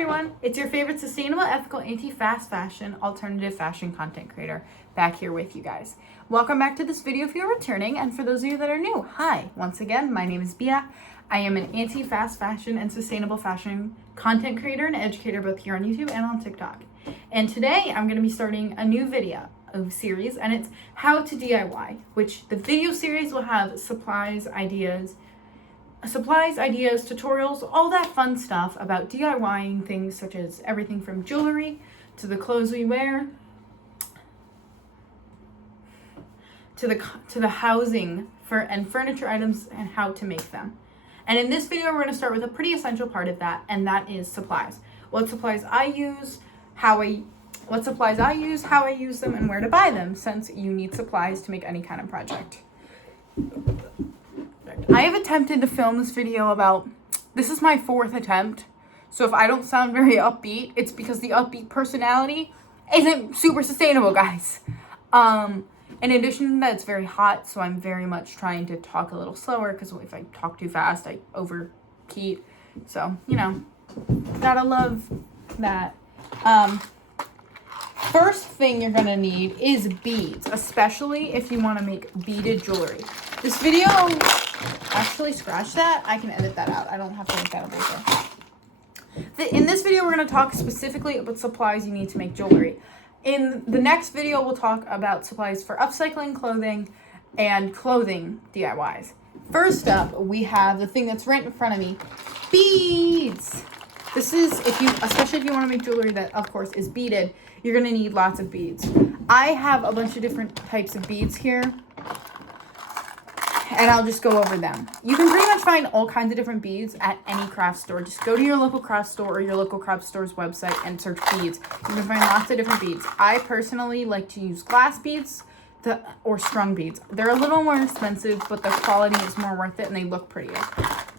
everyone, it's your favorite sustainable, ethical, anti-fast fashion, alternative fashion content creator back here with you guys. Welcome back to this video if you're returning, and for those of you that are new, hi. Once again, my name is Bia. I am an anti-fast fashion and sustainable fashion content creator and educator both here on YouTube and on TikTok. And today I'm going to be starting a new video series, and it's how to DIY, which the video series will have supplies, ideas, tutorials, all that fun stuff about DIYing things such as everything from jewelry to the clothes we wear to the housing and furniture items and how to make them. And in this video, we're going to start with a pretty essential part of that, and that is supplies. What supplies I use, how I use them, and where to buy them, since you need supplies to make any kind of project. I have attempted to film this video this is my 4th attempt, so if I don't sound very upbeat, it's because the upbeat personality isn't super sustainable, guys. In addition to that, it's very hot, so I'm very much trying to talk a little slower, because if I talk too fast, I overheat, so, you know, gotta love that. First thing you're gonna need is beads, especially if you want to make beaded jewelry. This video, actually scratch that. I can edit that out. I don't have to make that a later. In this video, we're going to talk specifically about supplies you need to make jewelry. In the next video, we'll talk about supplies for upcycling clothing and clothing DIYs. First up, we have the thing that's right in front of me, beads. This is, especially if you want to make jewelry that, of course, is beaded, you're going to need lots of beads. I have a bunch of different types of beads here, and I'll just go over them. You can pretty much find all kinds of different beads at any craft store. Just go to your local craft store or your local craft store's website and search beads. You can find lots of different beads. I personally like to use glass beads or strung beads. They're a little more expensive, but the quality is more worth it and they look prettier.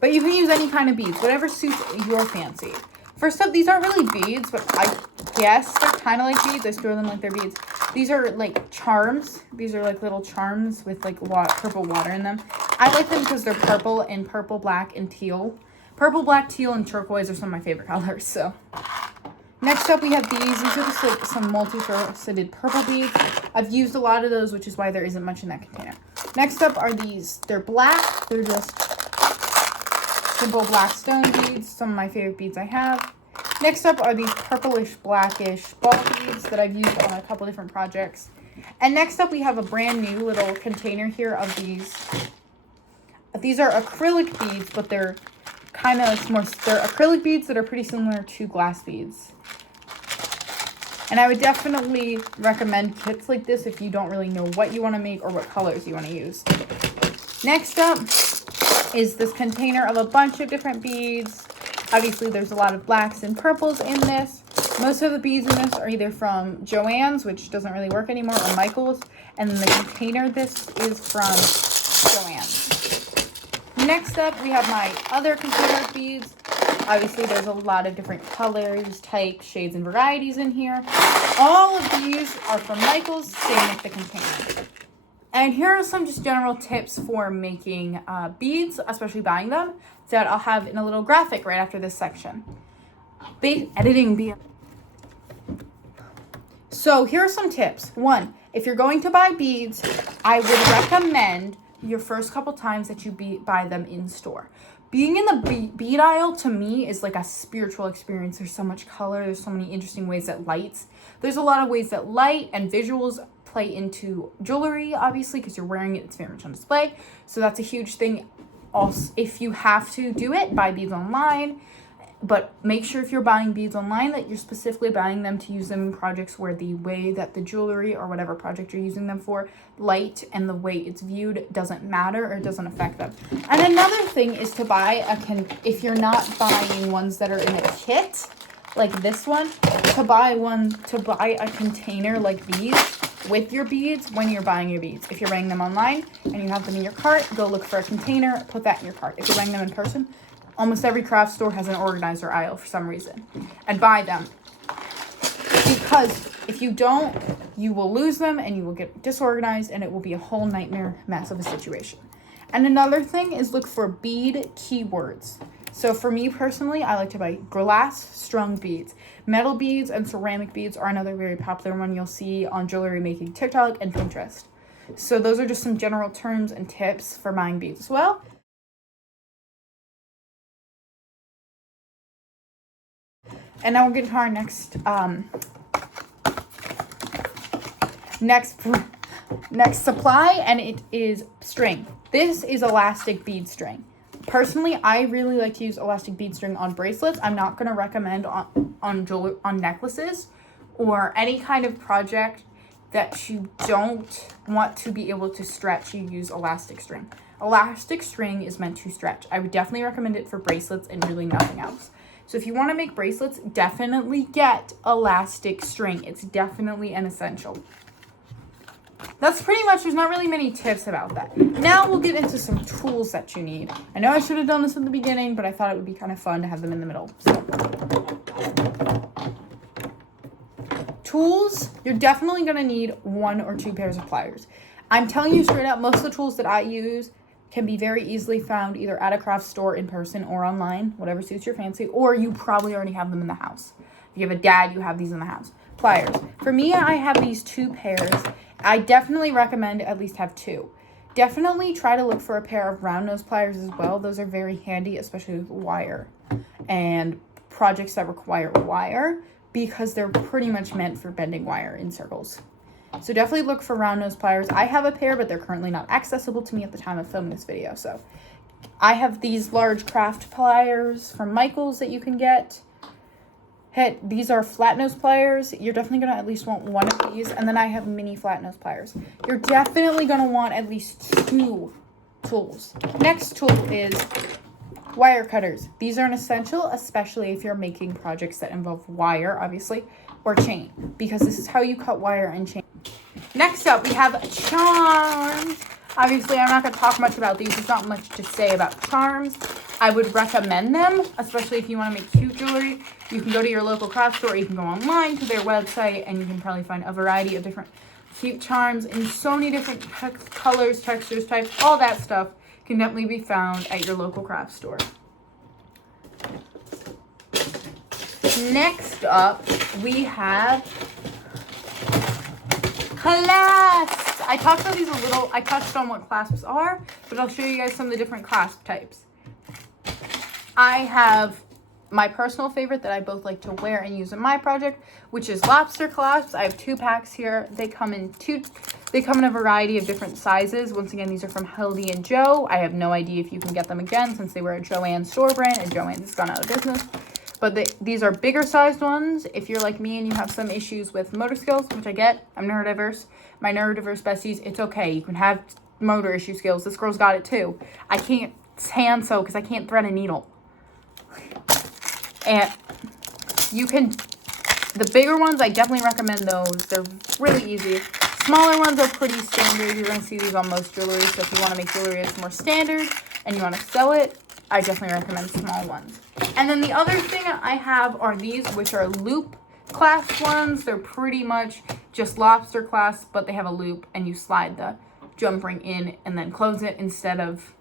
But you can use any kind of beads, whatever suits your fancy. First up, these aren't really beads, but I guess they're kind of like beads. I store them like they're beads. These are like charms. These are like little charms with like purple water in them. I like them because they're purple, black, and teal. Purple, black, teal, and turquoise are some of my favorite colors. So next up, we have these. These are just like some multi-faceted purple beads. I've used a lot of those, which is why there isn't much in that container. Next up are these. They're black. They're just simple black stone beads. Some of my favorite beads I have. Next up are these purplish, blackish ball beads that I've used on a couple different projects. And next up, we have a brand new little container here of these. These are acrylic beads, but they're they're acrylic beads that are pretty similar to glass beads. And I would definitely recommend kits like this if you don't really know what you want to make or what colors you want to use. Next up is this container of a bunch of different beads. Obviously, there's a lot of blacks and purples in this. Most of the beads in this are either from Joann's, which doesn't really work anymore, or Michael's. And then the container, this is from Joann's. Next up, we have my other container of beads. Obviously, there's a lot of different colors, types, shades, and varieties in here. All of these are from Michael's, same with the container. And here are some just general tips for making beads, especially buying them, that I'll have in a little graphic right after this section. So here are some tips. 1, if you're going to buy beads, I would recommend your first couple times that you buy them in store. Being in the bead aisle, to me, is like a spiritual experience. There's so much color. There's so many interesting ways that there's a lot of ways that light and visuals play into jewelry, obviously, because you're wearing it. It's very much on display. So that's a huge thing. Also, if you have to do it, buy beads online. But make sure if you're buying beads online that you're specifically buying them to use them in projects where the way that the jewelry or whatever project you're using them for, light and the way it's viewed doesn't matter or doesn't affect them. And another thing is to buy if you're not buying ones that are in a kit, like this one, to buy a container like these with your beads when you're buying your beads. If you're buying them online and you have them in your cart, go look for a container, put that in your cart. If you're buying them in person, almost every craft store has an organizer aisle for some reason, and buy them. Because if you don't, you will lose them and you will get disorganized and it will be a whole nightmare mess of a situation. And another thing is look for bead keywords. So for me personally, I like to buy glass strung beads. Metal beads and ceramic beads are another very popular one you'll see on jewelry making TikTok and Pinterest. So those are just some general terms and tips for buying beads as well. And now we'll get to our next supply, and it is string. This is elastic bead string. Personally, I really like to use elastic bead string on bracelets. I'm not going to recommend on necklaces or any kind of project that you don't want to be able to stretch. You use elastic string. Elastic string is meant to stretch. I would definitely recommend it for bracelets and really nothing else. So if you want to make bracelets, definitely get elastic string. It's definitely an essential. That's pretty much, there's not really many tips about that. Now we'll get into some tools that you need. I know I should have done this in the beginning, but I thought it would be kind of fun to have them in the middle. So, tools, you're definitely going to need 1 or 2 pairs of pliers. I'm telling you straight up, most of the tools that I use can be very easily found either at a craft store in person or online, whatever suits your fancy, or you probably already have them in the house. If you have a dad, you have these in the house. Pliers. For me, I have these 2 pairs. I definitely recommend at least have 2. Definitely try to look for a pair of round nose pliers as well. Those are very handy, especially with wire and projects that require wire, because they're pretty much meant for bending wire in circles. So definitely look for round nose pliers. I have a pair, but they're currently not accessible to me at the time of filming this video. So I have these large craft pliers from Michaels that you can get. These are flat nose pliers. You're definitely going to at least want 1 of these. And then I have mini flat nose pliers. You're definitely going to want at least 2 tools. Next tool is wire cutters. These are an essential, especially if you're making projects that involve wire, obviously, or chain, because this is how you cut wire and chain. Next up, we have charms. Obviously, I'm not going to talk much about these. There's not much to say about charms. I would recommend them, especially if you want to make cute jewelry. You can go to your local craft store, or you can go online to their website, and you can probably find a variety of different cute charms in so many different colors, textures, types, all that stuff can definitely be found at your local craft store. Next up, we have clasps. I talked about these a little. I touched on what clasps are, but I'll show you guys some of the different clasp types. I have my personal favorite that I both like to wear and use in my project, which is lobster clasps. I have 2 packs here. They come in a variety of different sizes. Once again, these are from Hildy and Joe. I have no idea if you can get them again since they were a Joann store brand and Joann's has gone out of business. But these are bigger sized ones. If you're like me and you have some issues with motor skills, which I get, I'm neurodiverse. My neurodiverse besties, it's okay. You can have motor issue skills. This girl's got it too. I can't hand sew because I can't thread a needle. And you can, the bigger ones, I definitely recommend those. They're really easy. Smaller ones are pretty standard. You're going to see these on most jewelry. So if you want to make jewelry that's more standard and you want to sell it, I definitely recommend small ones. And then the other thing I have are these, which are loop clasp ones. They're pretty much just lobster clasps, but they have a loop and you slide the jump ring in and then close it instead of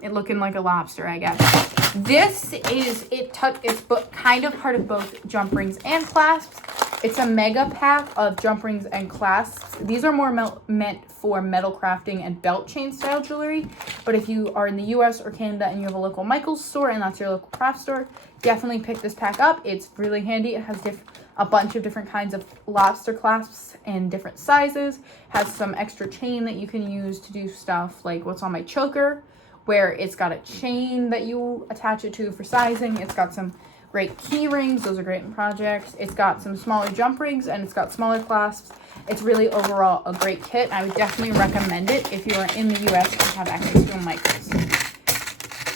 it looking like a lobster, I guess. This is, it's kind of part of both jump rings and clasps. It's a mega pack of jump rings and clasps. These are more meant for metal crafting and belt chain style jewelry. But if you are in the US or Canada and you have a local Michaels store and that's your local craft store, definitely pick this pack up. It's really handy. It has a bunch of different kinds of lobster clasps in different sizes. Has some extra chain that you can use to do stuff like what's on my choker, where it's got a chain that you attach it to for sizing. It's got some great key rings. Those are great in projects. It's got some smaller jump rings and it's got smaller clasps. It's really overall a great kit. I would definitely recommend it if you are in the US and have access to a Michaels.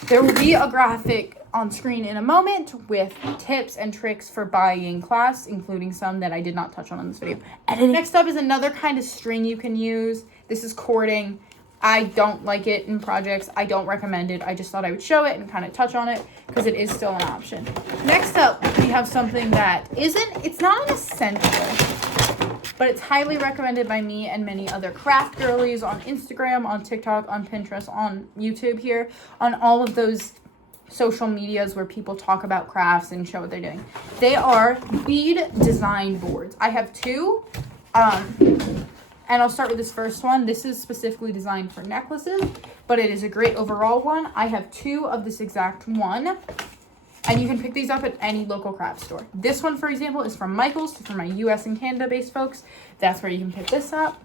There will be a graphic on screen in a moment with tips and tricks for buying clasps, including some that I did not touch on in this video. And next up is another kind of string you can use. This is cording. I don't like it in projects. I don't recommend it. I just thought I would show it and kind of touch on it because it is still an option. Next up, we have something that it's not an essential, but it's highly recommended by me and many other craft girlies on Instagram, on TikTok, on Pinterest, on YouTube here, on all of those social medias where people talk about crafts and show what they're doing. They are bead design boards. I have two, and I'll start with this first one. This is specifically designed for necklaces, but it is a great overall one. I have two of this exact one, and you can pick these up at any local craft store. This one, for example, is from Michael's, for my US and Canada based folks. That's where you can pick this up.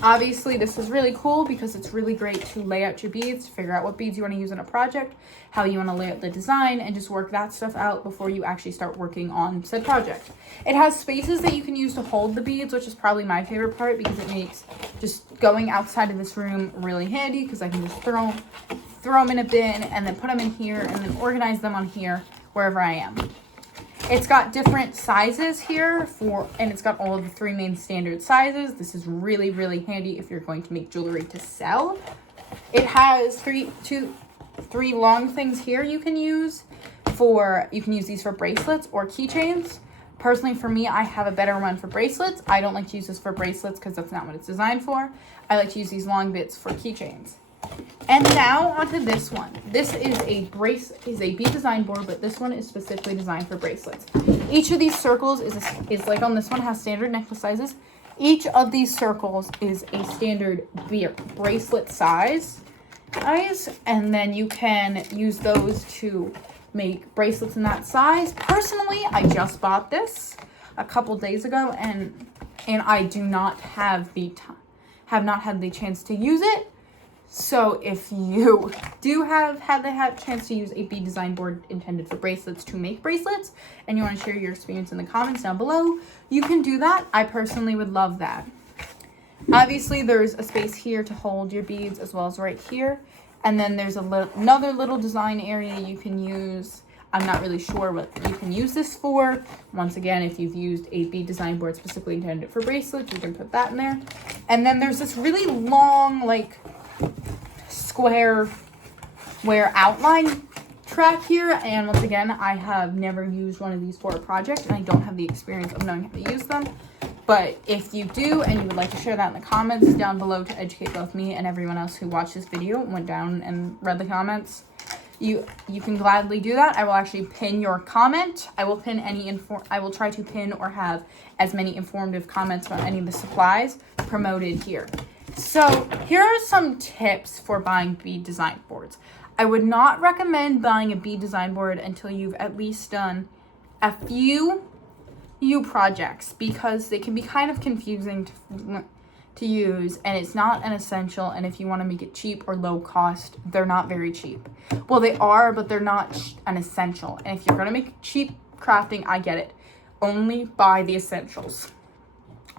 Obviously, this is really cool because it's really great to lay out your beads, figure out what beads you want to use in a project, how you want to lay out the design, and just work that stuff out before you actually start working on said project. It has spaces that you can use to hold the beads, which is probably my favorite part because it makes just going outside of this room really handy because I can just throw them in a bin and then put them in here and then organize them on here wherever I am. It's got different sizes here and it's got all of the three main standard sizes. This is really, really handy if you're going to make jewelry to sell. It has three long things here you can use these for bracelets or keychains. Personally, for me, I have a better one for bracelets. I don't like to use this for bracelets because that's not what it's designed for. I like to use these long bits for keychains. And now onto this one. This is a bead design board, but this one is specifically designed for bracelets. Each of these circles is like on this one has standard necklace sizes. Each of these circles is a standard bracelet size, guys, and then you can use those to make bracelets in that size. Personally, I just bought this a couple days ago, and I do not have not had the chance to use it. So if you do have the chance to use a bead design board intended for bracelets to make bracelets, and you want to share your experience in the comments down below, you can do that. I personally would love that. Obviously, there's a space here to hold your beads as well as right here. And then there's another little design area you can use. I'm not really sure what you can use this for. Once again, if you've used a bead design board specifically intended for bracelets, you can put that in there. And then there's this really long, like, square outline track here, and once again, I have never used one of these for a project and I don't have the experience of knowing how to use them. But if you do and you would like to share that in the comments down below to educate both me and everyone else who watched this video and went down and read the comments, you can gladly do that. I will actually pin your comment. I will try to pin or have as many informative comments about any of the supplies promoted here. So here are some tips for buying bead design boards. I would not recommend buying a bead design board until you've at least done a few projects because they can be kind of confusing to use, and it's not an essential. And if you want to make it cheap or low cost, they're not very cheap. Well, they are, but they're not an essential. And if you're going to make cheap crafting, I get it. Only buy the essentials.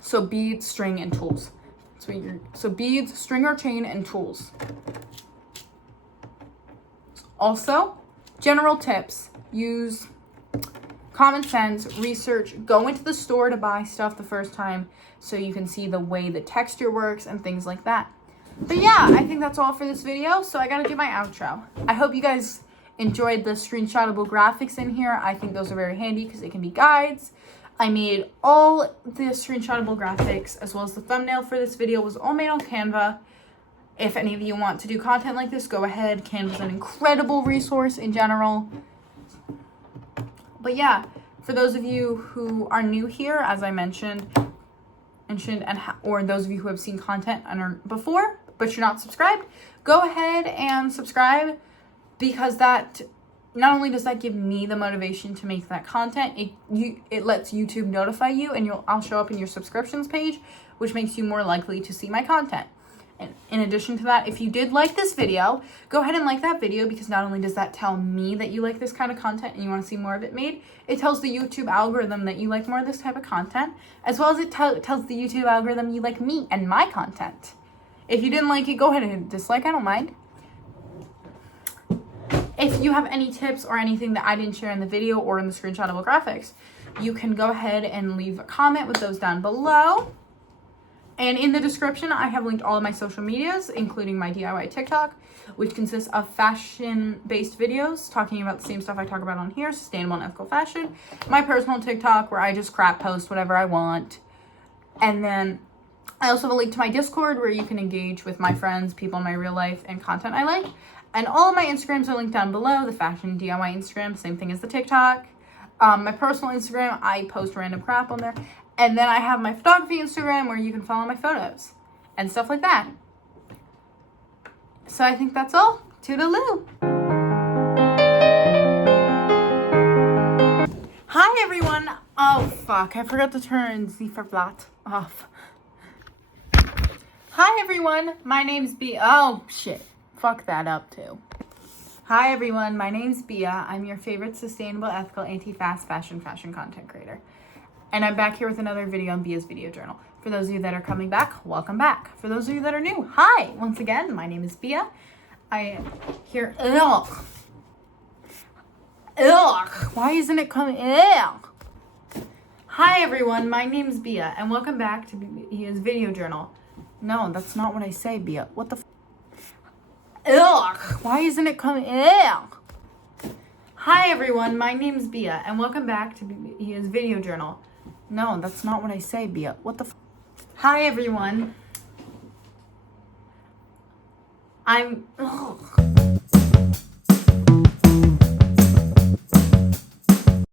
So beads, string, and tools. So beads, string or chain, and tools. Also, general tips. Use common sense, research, go into the store to buy stuff the first time so you can see the way the texture works and things like that. But yeah, I think that's all for this video, so I gotta do my outro. I hope you guys enjoyed the screenshotable graphics in here. I think those are very handy because they can be guides. I made all the screenshotable graphics as well as the thumbnail for this video was all made on Canva. If any of you want to do content like this, go ahead. Canva's an incredible resource in general. But yeah, for those of you who are new here, as I mentioned, or those of you who have seen content before, but you're not subscribed, go ahead and subscribe because that not only does that give me the motivation to make that content, it lets YouTube notify you and I'll show up in your subscriptions page, which makes you more likely to see my content. And in addition to that, if you did like this video, go ahead and like that video because not only does that tell me that you like this kind of content and you want to see more of it made, it tells the YouTube algorithm that you like more of this type of content, as well as it tells the YouTube algorithm you like me and my content. If you didn't like it, go ahead and hit dislike, I don't mind. If you have any tips or anything that I didn't share in the video or in the screenshotable graphics, you can go ahead and leave a comment with those down below. And in the description, I have linked all of my social medias, including my DIY TikTok, which consists of fashion-based videos talking about the same stuff I talk about on here, sustainable and ethical fashion. My personal TikTok, where I just crap post whatever I want. And then I also have a link to my Discord, where you can engage with my friends, people in my real life, and content I like. And all of my Instagrams are linked down below. The fashion DIY Instagram, same thing as the TikTok. My personal Instagram, I post random crap on there. And then I have my photography Instagram where you can follow my photos and stuff like that. So I think that's all. Toodaloo. Hi everyone. Oh fuck, I forgot to turn Zifferblatt off. Hi everyone, my name's Bia. Oh shit, fuck that up too. Hi everyone, my name's Bia. I'm your favorite sustainable, ethical, anti-fast fashion content creator. And I'm back here with another video on Bia's Video Journal. For those of you that are coming back, welcome back. For those of you that are new, hi! Once again, my name is Bia. I am here. Ugh. Why isn't it coming? Ugh. Hi everyone, my name's Bia, and welcome back to Bia's Video Journal. No, that's not what I say, Bia. What the Ugh. Why isn't it coming? Ugh. Hi everyone, my name's Bia, and welcome back to Bia's Video Journal. No, that's not what I say, Bia. What the Hi everyone. Ugh.